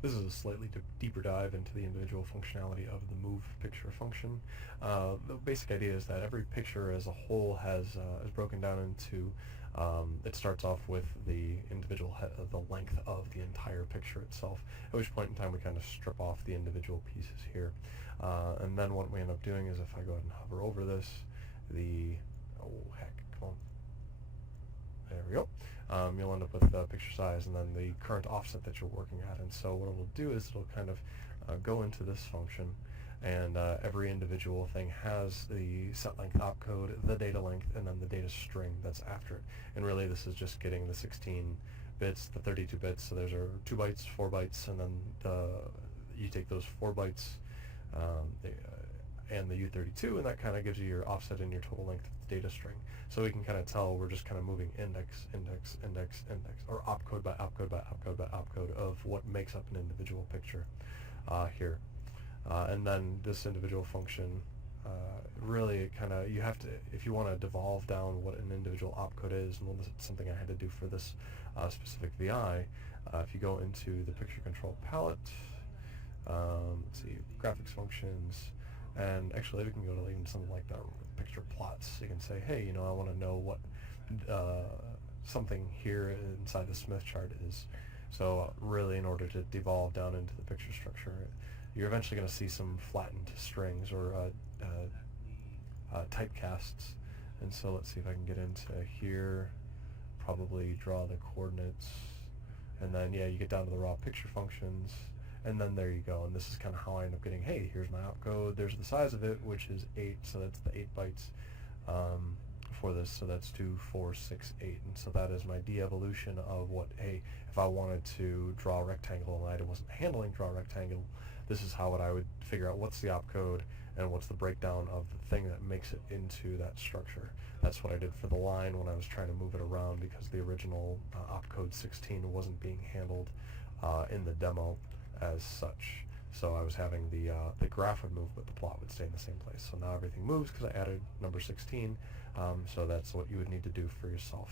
This is a slightly deeper dive into the individual functionality of the move picture function. The basic idea is that every picture as a whole is broken down into, it starts off with the the length of the entire picture itself, at which point in time we kind of strip off the individual pieces here. And then what we end up doing is if I go ahead and hover over this, oh heck, come on. There we go. You'll end up with the picture size and then the current offset that you're working at. And so what it'll do is it'll kind of go into this function, and every individual thing has the set length opcode, the data length, and then the data string that's after it. And really this is just getting the 16 bits, the 32 bits, so there's 2 bytes, 4 bytes, and then you take those 4 bytes and the U32, and that kind of gives you your offset and your total length of the data string. So we can kind of tell we're just kind of moving index, index, index, index, or opcode by opcode by opcode by opcode of what makes up an individual picture here. And then this individual function, really kind of, you have to, if you want to devolve down what an individual opcode is, and this is something I had to do for this specific VI, if you go into the picture control palette, let's see, graphics functions, and actually we can go to even something like that, picture plots. You can say, hey, I want to know what something here inside the Smith chart is. So really, in order to devolve down into the picture structure, you're eventually going to see some flattened strings or typecasts. And so let's see if I can get into here, probably draw the coordinates, and then yeah, you get down to the raw picture functions, and then there you go. And this is kind of how I end up getting, hey, here's my opcode, there's the size of it, which is 8, so that's the 8 bytes for this, so that's 2, 4, 6, 8, and so that is my de-evolution of what, hey, if I wanted to draw a rectangle and I wasn't handling draw rectangle, this is how I would figure out what's the opcode and what's the breakdown of the thing that makes it into that structure. That's what I did for the line when I was trying to move it around, because the original opcode 16 wasn't being handled in the demo as such. So I was having the graph would move, but the plot would stay in the same place. So now everything moves because I added number 16. So that's what you would need to do for yourself.